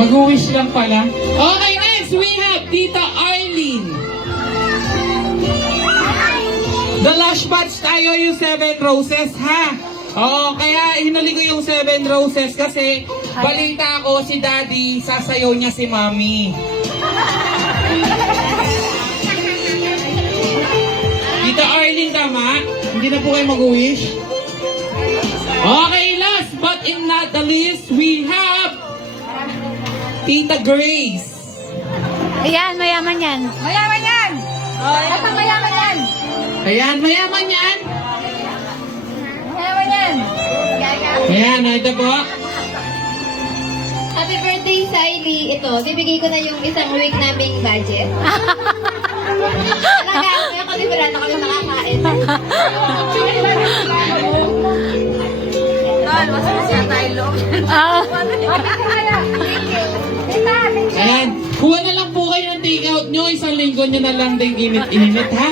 Mag-wish lang pala. Okay, next we have Tita Arlene. The last batch tayo yung 7 roses, ha? Oo, kaya hinuli ko yung 7 roses kasi balita ko si Daddy, sasayaw niya si Mami. Tita Arlene, tama? Hindi na po kayo mag-wish? Okay, last but not the least, we have Tita Grace. Ayan, mayaman yan. Mayaman yan! At ang mayaman yan! Ayan, mayaman yan. Mayaman yan! Ayan, ito po. Happy birthday, Siley. Ito, bibigay ko na yung isang week naming budget. Talaga, kaya kami wala na kami makakain. Tol, masaya tayo. Ah, Ayan, kuha na lang po kayo ng take-out nyo. Isang linggo nyo na lang din init-init, ha?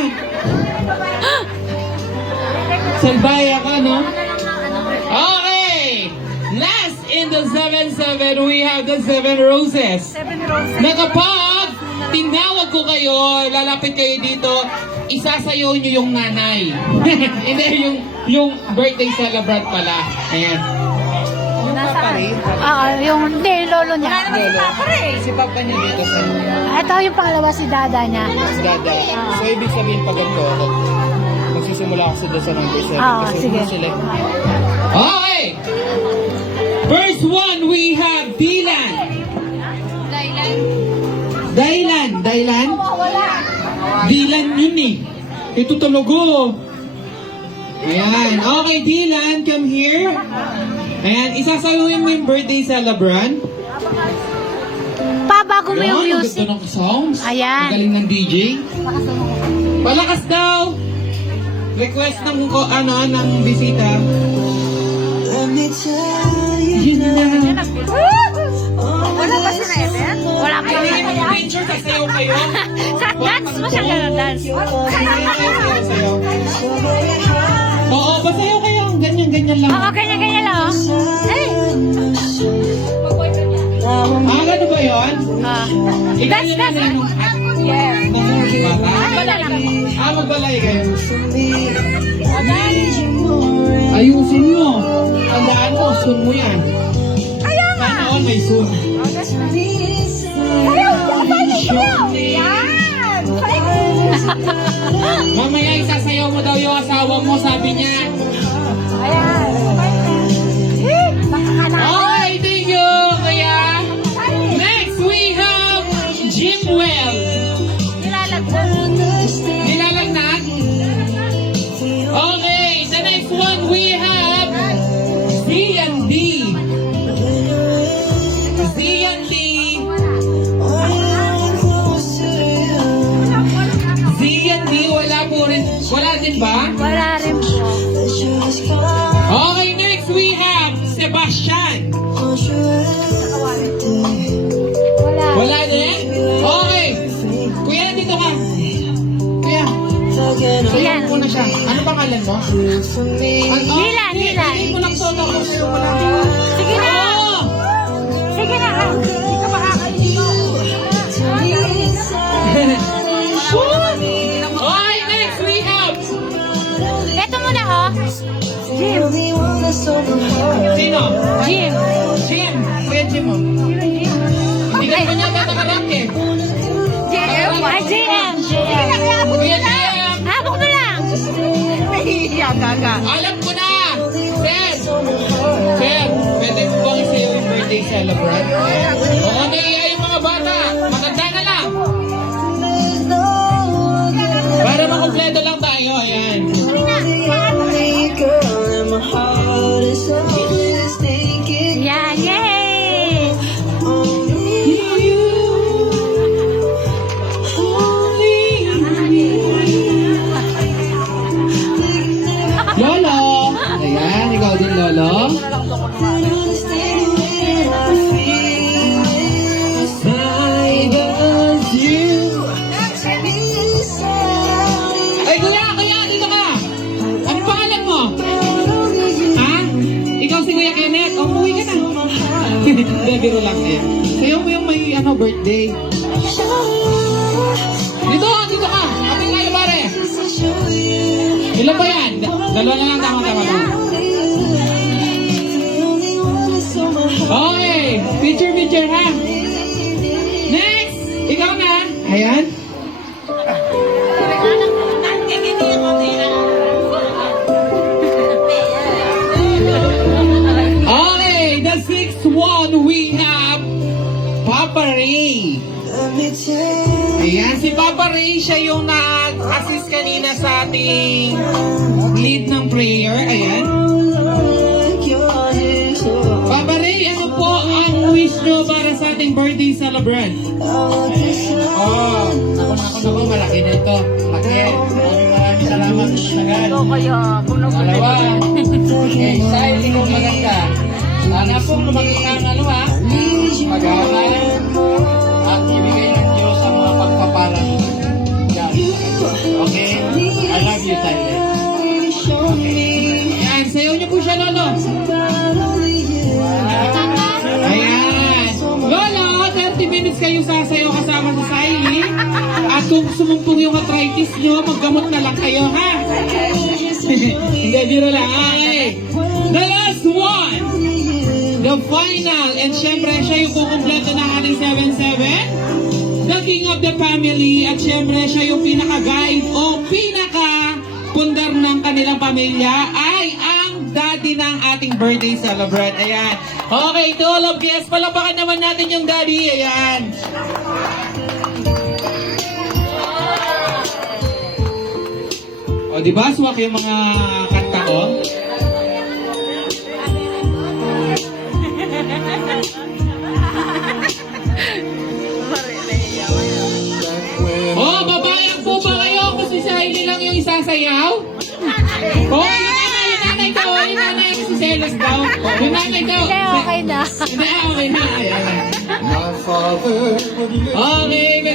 Salbaya ka, no? Okay! Last in the 7-7, we have the 7 roses. 7 roses. Na kapag tinawag ko kayo, lalapit kayo dito, isasayaw nyo yung nanay. Hindi, yung birthday celebrant pala. Ayan. yung hindi, lolo niya. Wala naman si Papa eh. Si Papa niya dito sa Ito yung pangalawa si dada niya. dada. So, ibig sabihin pag ganito, magsisimula ako sa number 7. Kasi sige. sila. Okay! First one, we have Dylan. Dylan? Dylan yun eh. Ito talaga. Ayan. Okay, Dylan, come here. Ayan, isasayawin mo yung birthday celebrant. Pa, bago mo yung Ayan, music. ang ganda ng songs. Ayan. Ang galing ng DJ. Palakas daw. Request ng ng bisita. Yun na. Wala pa si Eden? Wala pa. Picture, sasayaw kayo. Sa dance mo siya dance. Sayaw. Oo, basayaw kayo. Ganyan lang. Oo, ganyan lang. Oh. Eh. Ano ba yun? Ikaw That's yun na that's. Yes. bata? Lang. Magbalay kayo. Ayusin mo. Tandaan mo, sun mo yan. Ayaw nga! Sana all may sun. Ayaw! Ayaw! Yan! Mamaya isasayaw mo daw yung asawa mo, sabi niya. Ayan! Okay, thank you, Kuya. Next, we have Jimwell. Nilalagnat? Okay, the next one we have C&D. C&D. C&D, wala po rin. Wala din ba? Wala rin po. Okay, next we have Sebastian. Wala. Wala din? Okay. Kuya, nandito ka. Kuya. Ayan. Sayaw mo na siya. Ano pangalan mo? Dylan. Hindi ko lang soto ko sa'yo pala. Sige na. Oo! Sige na. Hindi ka makakalimutan. Okay, next we have Ito muna, oh. Jim. Sino? Jim. Jim. Kuya Jim mo. Hindi ka pa niya tatakarap eh. Ay, JM. Kuya Jim. Habok mo lang. Nahihiya, gaga. Alam ko na. Sir, pwede mo bang sa'yo yung birthday celebrant? Oo, naiya yung mga bata. Maganda na lang. Para makompleto lang tayo. Ayan. Yan, yay! Lolo! Ayan, ikaw din, Lolo. Side by Sayo mo yung may birthday. Dito ka. Kapit tayo, pare. Ilan ba yan? Dalawa na lang, tama. Okay, picture ha. Next, ikaw na. Ayan. Okay, the sixth one we have Papa Ray. Ayan, si Papa Ray, siya yung nag-assist kanina sa ating lead ng prayer. Ayan. Papa Ray, ano po ang wish nyo para sa ating birthday celebrant? Naku, malaki na ito. Laki. Maraming salamat sa agad. Kaya, Dalawa. Okay, isa, hindi ko maganda. Sana po lumaki ng mag-aaral at ibigay ng Diyos ang mga pagpapala ninyo. Yan. Okay? I love you, Tyler. Yan, sayo niyo po siya, Lolo. Ayan. Lolo, 30 minutes kayo sasayaw kasama sa Siley. At kung sumumpong yung arthritis nyo, maggamot na lang kayo, ha? Hindi, biro lang. Okay. The last one. The final. And syempre, siya yung kukumpleto ng ating 7-7. The king of the family. At syempre, siya yung pinaka-guide o pinaka-pundar ng kanilang pamilya ay ang daddy ng ating birthday celebrant. Ayan. Okay, to all of guests, palapakan naman natin yung daddy. Ayan. O, diba? Swak yung mga kanta ko. Oh, babayang po ba kayo kung si Siley lang yung isasayaw? Oh, yung nanay daw, yung nanay si Celos daw. Yung nanay daw. Hindi, okay na. Hindi, okay na. Ayan. Okay,